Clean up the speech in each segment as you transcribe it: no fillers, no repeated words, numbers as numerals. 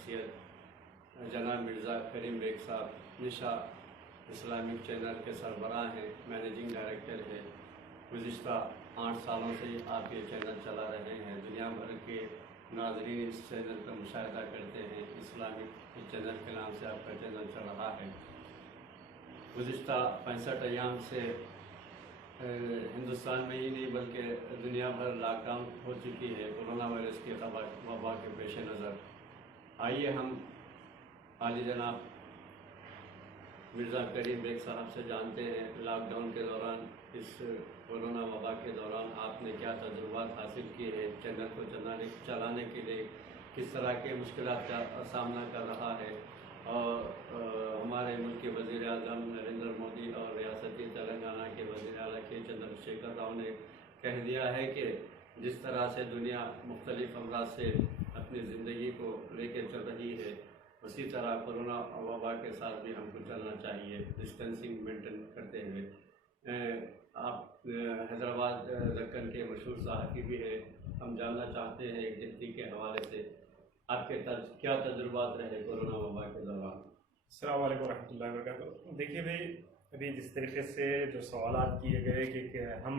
शख्सियत जनाब मिर्ज़ा करीम बेग साहब निशा इस्लामिक चैनल के सरबराह हैं, मैनेजिंग डायरेक्टर है। गुज़िश्ता 8 सालों से आप ये चैनल चला रहे हैं। दुनिया भर के नाज़रीन इस चैनल का मुशाहिदा करते हैं। इस्लामिक चैनल के नाम से आपका चैनल चल रहा है। गुज़िश्ता 65 अयाम से हिंदुस्तान में ही नहीं बल्कि दुनिया भर लॉकडाउन हो चुकी है कोरोना वायरस के वबा के पेश नज़र। आइए हम आली जनाब मिर्ज़ा करीम बेग साहब से जानते हैं, लॉकडाउन के दौरान, इस कोरोना वबा के दौरान आपने क्या तजुर्बात हासिल किए हैं, चैनल को चलाने के लिए किस तरह के मुश्किलात का सामना कर रहा है। और हमारे मुल्क के वज़ीर आज़म नरेंद्र मोदी और रियासती तेलंगाना के वज़ीर आला के चंद्रशेखर राव ने कह दिया है कि जिस तरह से दुनिया मुख्तलिफ अमराज से अपनी ज़िंदगी को लेकर चल रही है, उसी तरह कोरोना वबा के साथ भी हमको चलना चाहिए, डिस्टेंसिंग मेंटेन करते हुए। आप हैदराबाद दक्कन के मशहूर सहाफ़ी भी है। हम जानना चाहते हैं एक डिप्टी के हवाले से आपके क्या तजुर्बात रहे कोरोना वबा के दौरान। अस्सलाम वालेकुम रहमतुल्लाहि व बरकातुहू। देखिए भाई, अभी जिस तरीके से जो सवालात किए गए कि हम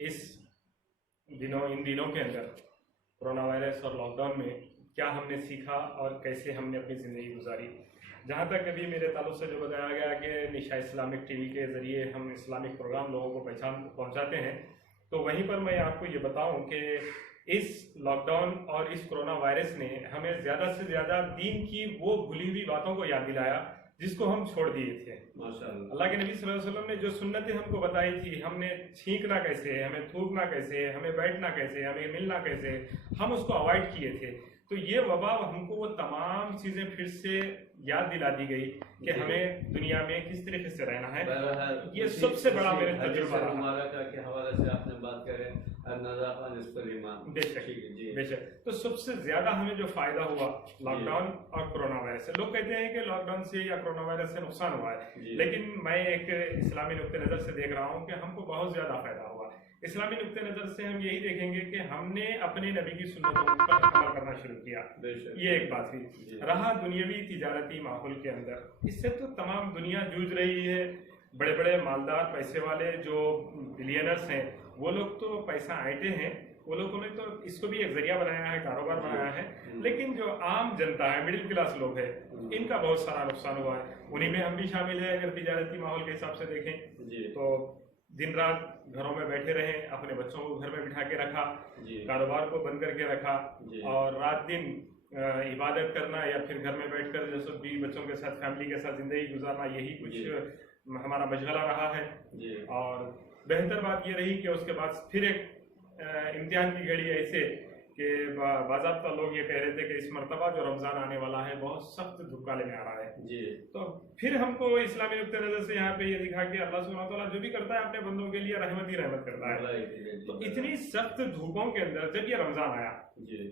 इन दिनों के अंदर कोरोना वायरस और लॉकडाउन में क्या हमने सीखा और कैसे हमने अपनी ज़िंदगी गुजारी। जहाँ तक अभी मेरे ताल्लुक़ से जो बताया गया कि निशा इस्लामिक टीवी के ज़रिए हम इस्लामिक प्रोग्राम लोगों को पहुँचाते हैं, तो वहीं पर मैं आपको ये बताऊँ कि इस लॉकडाउन और इस कोरोना वायरस ने हमें ज़्यादा से ज़्यादा दीन की वो भूली हुई बातों को याद दिलाया जिसको हम छोड़ दिए थे। माशाअल्लाह। अल्लाह के नबी सल्लल्लाहु अलैहि वसल्लम ने जो सुन्नतें हमको बताई थी, हमने छींकना कैसे है, हमें थूकना कैसे है, हमें बैठना कैसे, हमें मिलना कैसे, हम उसको अवॉइड किए थे। तो ये वबा हमको वो तमाम चीज़ें फिर से याद दिला दी गई कि हमें दुनिया में किस तरीके से रहना है। ये सबसे बड़ा मेरे तजुर्बा के हवाले से आपने बात करें, बेशक। तो सबसे ज्यादा हमें जो फायदा हुआ लॉकडाउन और कोरोना वायरस से, लोग कहते हैं कि लॉकडाउन से या कोरोना वायरस से नुकसान हुआ है, लेकिन मैं एक इस्लामी नुक्ते नजर से देख रहा हूँ कि हमको बहुत ज्यादा फायदा हुआ। इस्लामी नुक्ते नजर से हम यही देखेंगे कि हमने अपने नबी की सुन्नतों पर अमल करना शुरू किया। ये एक बात हुई। रहा दुनियावी तिजारती माहौल के अंदर, इससे तो तमाम दुनिया जूझ रही है। बड़े बड़े मालदार पैसे वाले जो बिलियनर्स हैं, वो लोग तो पैसा आएटे हैं, वो लोगों ने तो इसको भी एक जरिया बनाया है, कारोबार बनाया है। लेकिन जो आम जनता है, मिडिल क्लास लोग है, इनका बहुत सारा नुकसान हुआ है। उन्हीं में हम भी शामिल है। अगर तिजारती माहौल के हिसाब से देखें तो दिन रात घरों में बैठे रहे, अपने बच्चों को घर में बिठा के रखा, कारोबार को बंद करके रखा, और रात दिन इबादत करना या फिर घर में बैठकर जैसे बीवी बच्चों के साथ, फैमिली के साथ जिंदगी गुजारना, यही कुछ हमारा मशगला रहा है। और बेहतर बात ये रही कि उसके बाद फिर एक इम्तिहान की घड़ी ऐसे कि बाज़ाब्ता लोग ये कह रहे थे कि इस मरतबा जो रमज़ान आने वाला है बहुत सख्त धुक्काले में आ रहा है। तो फिर हमको इस्लामी नुक्ते नज़र से यहाँ पे ये दिखा कि अल्लाह सुब्हानहू व तआला जो भी करता है अपने बंदों के लिए रहमत ही रहमत करता है। तो इतनी सख्त धूपों के अंदर जब ये रमज़ान आया,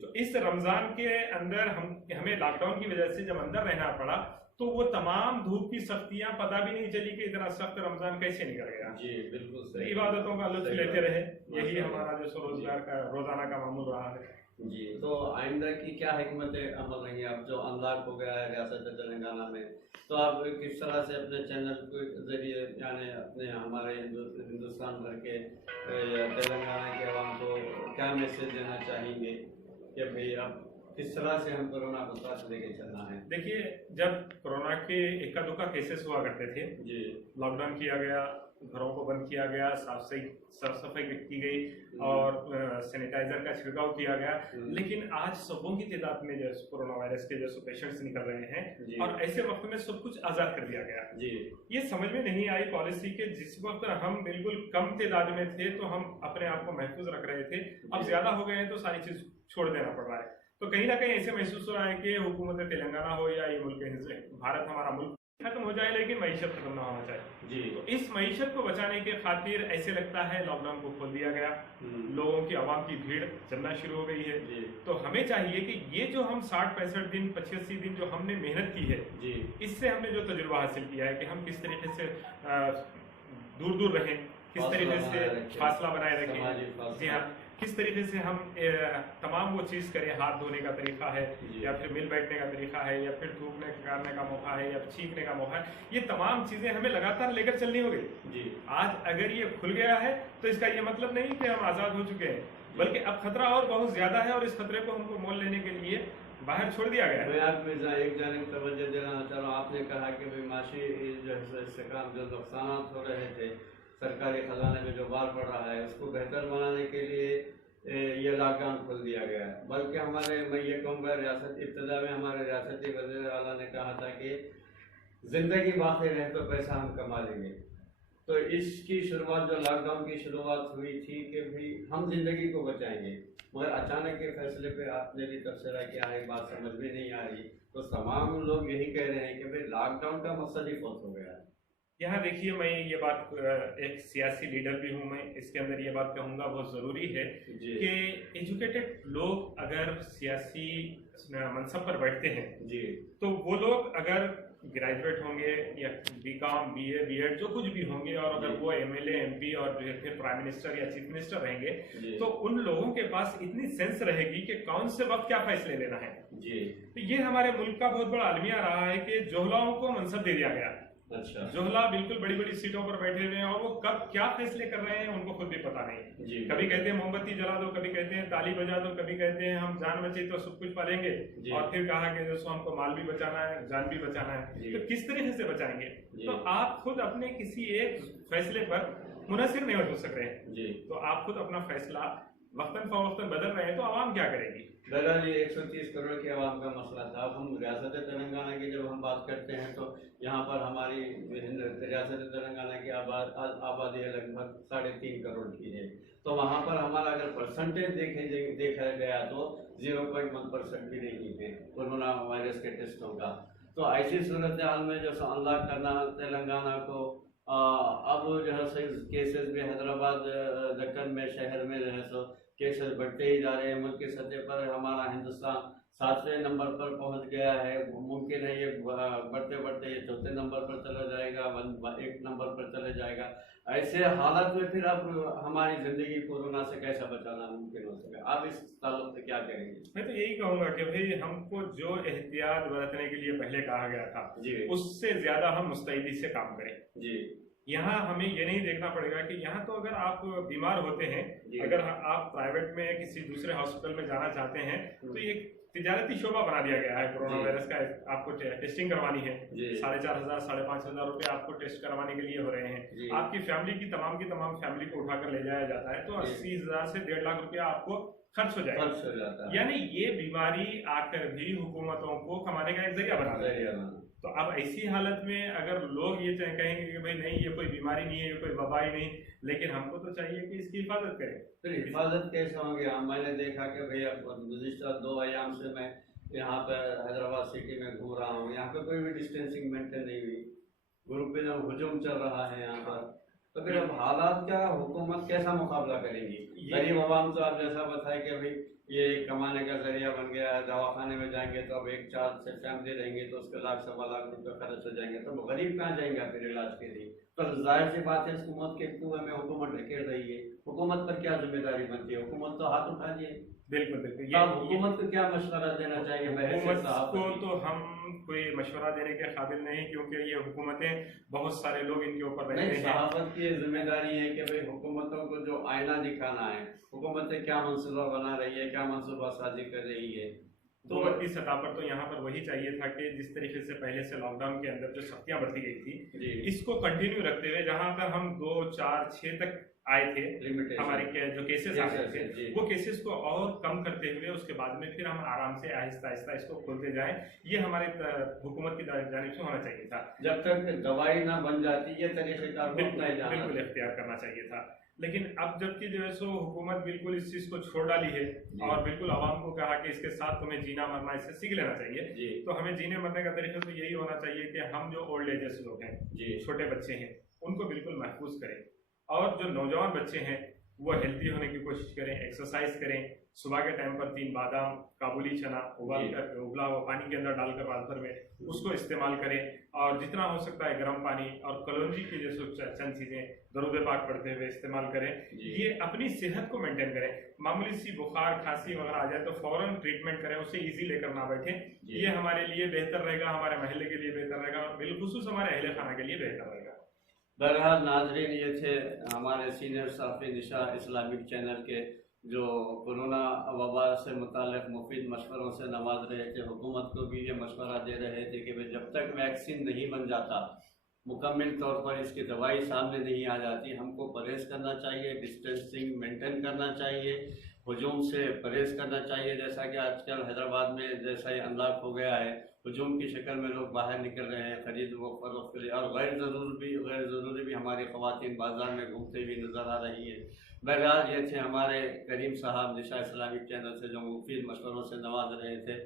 तो इस रमज़ान के अंदर हमें लॉकडाउन की वजह से जब अंदर रहना पड़ा, तो वो तमाम धूप की सख्तियां पता भी नहीं चली कि इतना सख्त रमजान कैसे निकल गया। बिल्कुल सही। इबादतों का लुत्फ लेते रहे, यही हमारा जो रोजगार का रोजाना का मामूल रहा है। तो आइंदा की क्या हिकमत अमल रही है? अब जो अनलॉक हो गया है रियासत तेलंगाना में, तो आप किस तरह से अपने चैनल के जरिए यानी अपने हमारे हिंदुस्तान भर के तेलंगाना के अवाम को क्या मैसेज देना चाहेंगे कि भाई अब किस तरह से हम कोरोना को साथ लेके चलना है? देखिए, जब कोरोना के इक्का दुक्का केसेस हुआ करते थे, लॉकडाउन किया गया, घरों को बंद किया गया, साफ सफाई की गई और सैनिटाइजर का छिड़काव किया गया, लेकिन आज सबों की तादाद में जो कोरोना वायरस के जो पेशेंट्स निकल रहे हैं, और ऐसे वक्त में सब कुछ आजाद कर दिया गया। ये समझ में नहीं आई पॉलिसी के, जिस वक्त हम बिल्कुल कम तादाद में थे तो हम अपने आप को महफूज रख रहे थे, अब ज्यादा हो गए हैं तो सारी चीज छोड़ देना पड़ रहा है। तो कहीं ना कहीं ऐसे महसूस हो रहा है कि हुकूमत तेलंगाना हो या ये मुल्क भारत, हमारा मुल्क खत्म हो जाए लेकिन मईशत खत्म ना होना चाहिए। तो इस मईशत को बचाने के खातिर ऐसे लगता है लॉकडाउन को खोल दिया गया, लोगों की आवाम की भीड़ जमना शुरू हो गई है। तो हमें चाहिए कि ये जो हम 60-65 दिन 85 दिन जो हमने मेहनत की है, इससे हमने जो तजुर्बा हासिल किया है कि हम किस तरीके से दूर दूर रहें, किस तरीके से फासला बनाए रखें। जी हाँ, किस तरीके से हम तमाम वो चीज़ करें, हाथ धोने का तरीका है या फिर मिल बैठने का तरीका है या फिर थूकने करने का मौका है या छींकने का मौका है, ये तमाम चीज़ें हमें लगातार लेकर चलनी होगी जी। आज अगर ये खुल गया है तो इसका ये मतलब नहीं कि हम आज़ाद हो चुके हैं, बल्कि अब खतरा और बहुत ज़्यादा है और इस खतरे को हमको मोल लेने के लिए बाहर छोड़ दिया गया है। मैं आप मिर्जा एक जानिब तवज्जो देना चाह रहा हूँ। आपने कहा कि भाई माशी जो है इससे काम जो नुकसान हो रहे थे, सरकारी खजाने में जो बार पड़ रहा है, उसको बेहतर बनाने के लिए ये लॉकडाउन खोल दिया गया है। बल्कि हमारे, मैं ये कहूँगा, रियासत इब्तदा में हमारे रियासती वज़ीर आला ने कहा था कि ज़िंदगी बाकी रहे तो पैसा हम कमा लेंगे। तो इसकी शुरुआत, जो लॉकडाउन की शुरुआत हुई थी कि भाई हम ज़िंदगी को बचाएंगे, मगर अचानक के फैसले पे आपने भी तबसरा किया है, बात समझ में नहीं आ रही। तो तमाम लोग यही कह रहे हैं कि भाई लॉकडाउन का मकसद ही फौत हो गया है। यहाँ देखिए, मैं ये बात, एक सियासी लीडर भी हूँ, मैं इसके अंदर ये बात कहूँगा बहुत ज़रूरी है कि एजुकेटेड लोग अगर सियासी मनसब पर बैठते हैं जी, तो वो लोग अगर ग्रेजुएट होंगे या बीकॉम, बीए, बीएड जो कुछ भी होंगे, और अगर वो एमएलए, एमपी और फिर प्राइम मिनिस्टर या चीफ मिनिस्टर रहेंगे, तो उन लोगों के पास इतनी सेंस रहेगी कि कौन से वक्त क्या फैसले लेना है जी। तो ये हमारे मुल्क का बहुत बड़ा अलमिया रहा है कि जोहलाओं को मनसब दे दिया गया। अच्छा। जोहला बिल्कुल बड़ी बड़ी सीटों पर बैठे हुए हैं और वो कब क्या फैसले कर रहे हैं उनको खुद भी पता नहीं जी। कभी कहते हैं मोमबत्ती जला दो, कभी कहते हैं ताली बजा दो, कभी कहते हैं हम जान बचे तो सब कुछ पालेंगे, और फिर कहा कि दोस्तों हमको माल भी बचाना है, जान भी बचाना है। तो किस तरीके से बचाएंगे? तो आप खुद अपने किसी एक फैसले पर मुनसिर नहीं हो सकते हैं जी। तो आप खुद अपना फैसला वक्तन फवक्तन बदल रहे हैं, तो आवाम क्या करेगी? बहरहाल ये 130 करोड़ की आवाम का मसला था। अब हम रियासत तेलंगाना की जब हम बात करते हैं तो यहाँ पर हमारी रियासत तेलंगाना की आबादी लगभग 3.5 करोड़ की है। तो वहाँ पर हमारा अगर परसेंटेज देखा गया तो 0.1% भी नहीं है कोरोना वायरस के टेस्टों का। तो ऐसी सूरत हाल में जो अनलॉक करना तेलंगाना को, अब जो है सही केसेस भी हैदराबाद, दक्कन में, शहर में जो है सो केसेस बढ़ते ही जा रहे हैं। मुल्क की सतह पर हमारा हिंदुस्तान 7वें नंबर पर पहुंच गया है। मुमकिन है ये बढ़ते बढ़ते ये 4थे नंबर पर चला जाएगा, 1 नंबर पर चले जाएगा। ऐसे हालत में फिर अब हमारी ज़िंदगी कोरोना से कैसा बचाना मुमकिन हो सके? आप इस ताल्लुक से क्या कहेंगे? मैं तो यही कहूँगा कि भाई हमको जो एहतियात बरतने के लिए पहले कहा गया था उससे ज़्यादा हम मुस्तैदी से काम करें जी। यहाँ हमें ये नहीं देखना पड़ेगा कि यहाँ तो अगर आप बीमार होते हैं, अगर आप प्राइवेट में किसी दूसरे हॉस्पिटल में जाना चाहते हैं तो ये तिजारती शोबा बना दिया गया है। कोरोना वायरस का आपको टेस्टिंग करवानी है, 4,500 5,500 रुपए आपको टेस्ट करवाने के लिए हो रहे हैं। आपकी फैमिली की तमाम फैमिली को उठाकर ले जाया जाता है तो 80,000 से 1.5 लाख रुपया आपको खर्च हो जाएगा। यानी ये बीमारी आकर भी हुकूमतों को कमाने का एक जरिया बना रही है। तो अब ऐसी हालत में अगर लोग ये कहेंगे कि भाई नहीं ये कोई बीमारी नहीं है, ये कोई वबा ही नहीं, लेकिन हमको तो चाहिए कि इसकी हिफाजत करें। तो हिफाजत कैसे होगी? मैंने देखा कि भैया गुज़िश्ता 2 अयाम से मैं यहाँ पर हैदराबाद सिटी में घूम रहा हूँ, यहाँ पे कोई भी डिस्टेंसिंग मेंटेन नहीं हुई, ग्रुप में हुजूम चल रहा है यहाँ पर। तो फिर अब हालात क्या, हुकूमत कैसा मुकाबला करेंगी? गरीब आवाम तो आप जैसा बताए कि भाई ये कमाने का जरिया बन गया है। दवाखाने में जाएंगे तो अब 1 चार्ज से फैमिली रहेंगे तो उसके 1 लाख 1.25 लाख रुपये खर्च हो जाएंगे। तो गरीब कहाँ जाएंगे फिर इलाज के लिए? तो जाहिर सी बात है हुकूमत के कुएं में हुकूमत ढकेल रही है। हुकूमत पर क्या जिम्मेदारी बनती है? हुकूमत तो हाथ उठा दिए। बिल्कुल। हुकूमत को क्या मशवरा देना चाहिए? हुकूमत को तो हम कोई मशवरा देने के काबिल नहीं, क्योंकि ये हुकूमतें बहुत सारे लोग इनके ऊपर रहते हैं। सहाफत की जिम्मेदारी है कि भाई हुकूमतों को जो आईना दिखाना है, हुकूमतें क्या मंसूबा बना रही है, क्या मंसूबा साजी कर रही है। तो की सतह पर तो यहाँ पर वही चाहिए था कि जिस तरीके से पहले से लॉकडाउन के अंदर जो सख्तियां बरती गई थी इसको कंटिन्यू रखते हुए, जहाँ पर हम 2, 4, 6 तक आए थे, हमारे जो केसेस आ रहे थे वो केसेस को और कम करते हुए उसके बाद में फिर हम आराम से आहिस्ता आहिस्ता इसको खोलते जाएं। ये हमारे हुकूमत की जानिब से होना चाहिए था। जब तक दवाई ना बन जाती ये तरीक़ेकार बिल्कुल इख्तियार करना चाहिए था। लेकिन अब जबकि जो है सो हुकूमत बिल्कुल इस चीज को छोड़ डाली है और बिल्कुल आवाम को कहा कि इसके साथ तुम्हें जीना मरना इससे सीख लेना चाहिए। तो हमें जीने मरने का तरीका तो यही होना चाहिए कि हम जो ओल्ड एजेस लोग हैं, छोटे बच्चे हैं, उनको बिल्कुल महफूज करें, और जो नौजवान बच्चे हैं वो हेल्दी होने की कोशिश करें, एक्सरसाइज करें, सुबह के टाइम पर 3 बादाम, काबुली चना उबला हुआ पानी के अंदर डालकर रातर में उसको इस्तेमाल करें, और जितना हो सकता है गर्म पानी और कलौंजी की जैसे चंद चीजें दरूद पाक पढ़ते हुए इस्तेमाल करें। ये अपनी सेहत को मेंटेन करें। मामूली सी बुखार खांसी वगैरह आ जाए तो फौरन ट्रीटमेंट करें, उसे इजी लेकर ना बैठें। ये हमारे लिए बेहतर रहेगा, हमारे महल्ले के लिए बेहतर रहेगा, और बिलखुसूस हमारे अहले खाना के लिए बेहतर रहेगा। बहरहाल नाजरीन, ये थे हमारे सीनियर साफ़ी निशा इस्लामिक चैनल के जो कोरोना वबा से मुताल्लिक़ मुफीद मशवरों से नवाज रहे थे। हुकूमत को भी ये मशवरा दे रहे थे कि भाई जब तक वैक्सीन नहीं बन जाता, मुकम्मल तौर पर इसकी दवाई सामने नहीं आ जाती, हमको परहेज़ करना चाहिए, डिस्टेंसिंग मेंटेन करना चाहिए, हजूम से परहेज़ करना चाहिए। जैसा कि आजकल हैदराबाद में जैसा ही अनलॉक हो गया है, हजूम की शक्ल में लोग बाहर निकल रहे हैं खरीद व फरोख्त के लिए, और गैर ज़रूरी भी हमारी ख़वातीन बाज़ार में घूमते हुए नज़र आ रही है। बहरहाल ये थे हमारे करीम साहब निशा इस्लामिक चैनल से जो मुफीद मशवरों से नवाज रहे थे।